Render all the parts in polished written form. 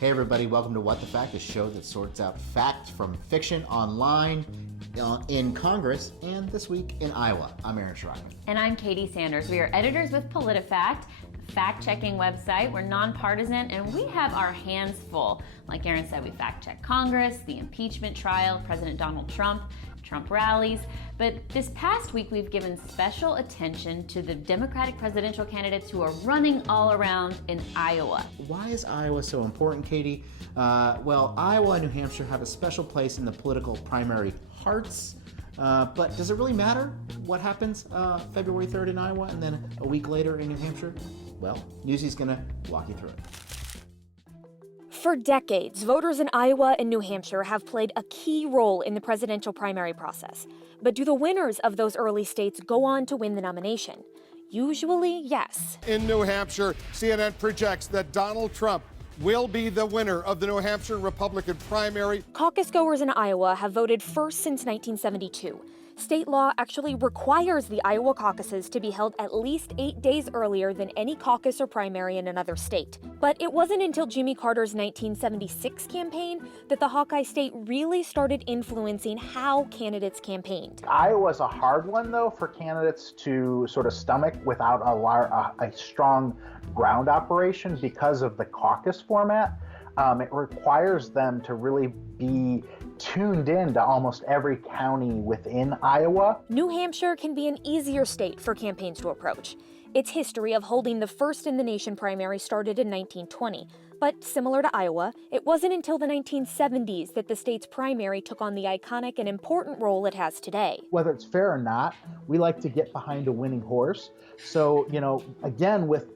Hey everybody, welcome to What the Fact, a show that sorts out fact from fiction online, in Congress, and this week in Iowa. I'm Aaron Schreiman. And I'm Katie Sanders. We are editors with PolitiFact, a fact-checking website. We're nonpartisan, and we have our hands full. Like Aaron said, we fact-check Congress, the impeachment trial, President Donald Trump rallies. But this past week, we've given special attention to the Democratic presidential candidates who are running all around in Iowa. Why is Iowa so important, Katie? Well, Iowa and New Hampshire have a special place in the political primary hearts. But does it really matter what happens February 3rd in Iowa and then a week later in New Hampshire? Well, Newsy's going to walk you through it. For decades, voters in Iowa and New Hampshire have played a key role in the presidential primary process. But do the winners of those early states go on to win the nomination? Usually, yes. In New Hampshire, CNN projects that Donald Trump will be the winner of the New Hampshire Republican primary. Caucus goers in Iowa have voted first since 1972. State law actually requires the Iowa caucuses to be held at least 8 days earlier than any caucus or primary in another state. But it wasn't until Jimmy Carter's 1976 campaign that the Hawkeye state really started influencing how candidates campaigned. Iowa's a hard one, though, for candidates to sort of stomach without a strong ground operation because of the caucus format. It requires them to really be tuned in to almost every county within Iowa. New Hampshire can be an easier state for campaigns to approach. Its history of holding the first in the nation primary started in 1920. But similar to Iowa, it wasn't until the 1970s that the state's primary took on the iconic and important role it has today. Whether it's fair or not, we like to get behind a winning horse. So, again, with,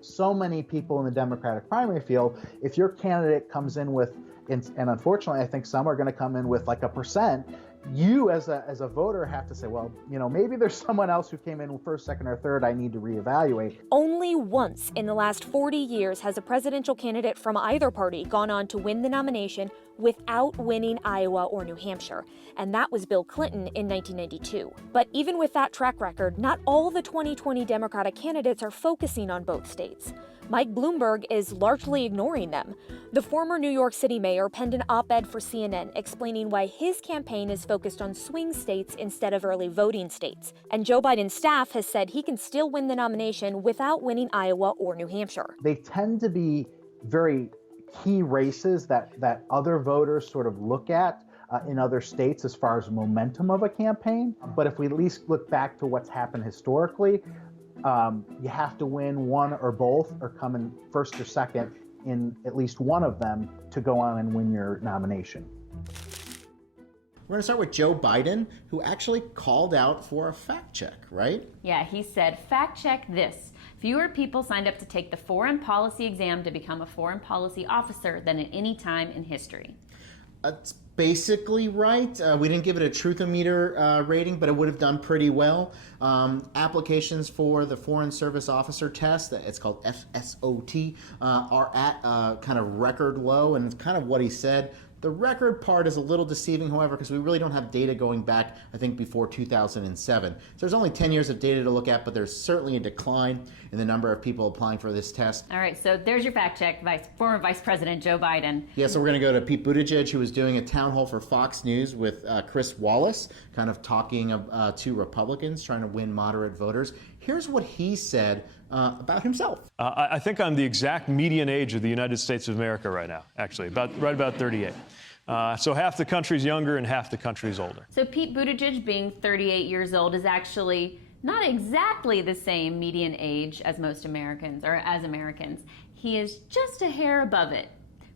so many people in the Democratic primary field, if your candidate comes in with, and unfortunately I think some are going to come in with like a percent, you as a voter have to say, well, maybe there's someone else who came in first, second, or third I need to reevaluate. Only once in the last 40 years has a presidential candidate from either party gone on to win the nomination without winning Iowa or New Hampshire, and that was Bill Clinton in 1992. But even with that track record, not all the 2020 Democratic candidates are focusing on both states. Mike Bloomberg is largely ignoring them. The former New York City mayor penned an op-ed for CNN explaining why his campaign is focused on swing states instead of early voting states. And Joe Biden's staff has said he can still win the nomination without winning Iowa or New Hampshire. They tend to be very key races that other voters sort of look at in other states as far as momentum of a campaign. But if we at least look back to what's happened historically, you have to win one or both or come in first or second in at least one of them to go on and win your nomination. We're going to start with Joe Biden, who actually called out for a fact check, right? Yeah, he said, fact check this. Fewer people signed up to take the foreign policy exam to become a foreign policy officer than at any time in history. That's basically right. We didn't give it a Truthometer rating, but it would have done pretty well. Applications for the Foreign Service Officer test, it's called FSOT, are at kind of record low, and it's kind of what he said. The record part is a little deceiving, however, because we really don't have data going back, I think, before 2007. So there's only 10 years of data to look at, but there's certainly a decline in the number of people applying for this test. All right, so there's your fact check, former Vice President Joe Biden. Yeah, so we're going to go to Pete Buttigieg, who was doing a town hall for Fox News with Chris Wallace, kind of talking to Republicans, trying to win moderate voters. Here's what he said about himself. I think I'm the exact median age of the United States of America right now, actually, right about 38. So half the country's younger and half the country's older. So Pete Buttigieg, being 38 years old, is actually not exactly the same median age as most Americans, or as Americans. He is just a hair above it.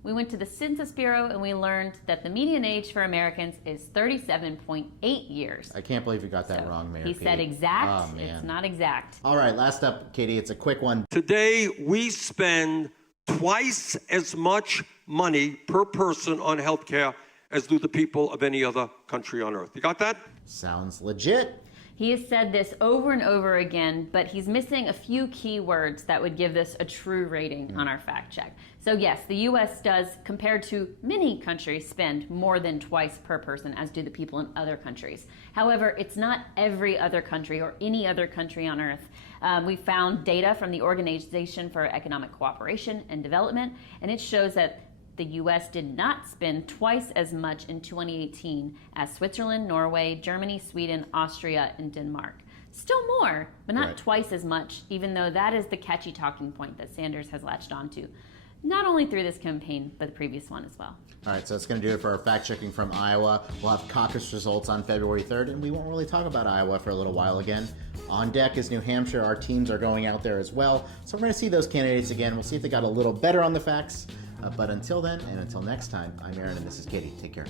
We went to the Census Bureau and we learned that the median age for Americans is 37.8 years. I can't believe you got that wrong, Mayor He Pete. said exact. Oh, man. It's not exact. All right, last up, Katie, it's a quick one. Today, we spend twice as much money per person on health care as do the people of any other country on earth. You got that? Sounds legit. He has said this over and over again, but he's missing a few key words that would give this a true rating on our fact check. So yes, the US does, compared to many countries, spend more than twice per person, as do the people in other countries. However, it's not every other country or any other country on earth. We found data from the Organization for Economic Cooperation and Development, and it shows that the US did not spend twice as much in 2018 as Switzerland, Norway, Germany, Sweden, Austria, and Denmark. Still more, but not twice as much, even though that is the catchy talking point that Sanders has latched onto, not only through this campaign, but the previous one as well. All right, so that's going to do it for our fact-checking from Iowa. We'll have caucus results on February 3rd, and we won't really talk about Iowa for a little while again. On deck is New Hampshire. Our teams are going out there as well, so we're going to see those candidates again. We'll see if they got a little better on the facts. But until then, and until next time, I'm Aaron, and this is Katie. Take care.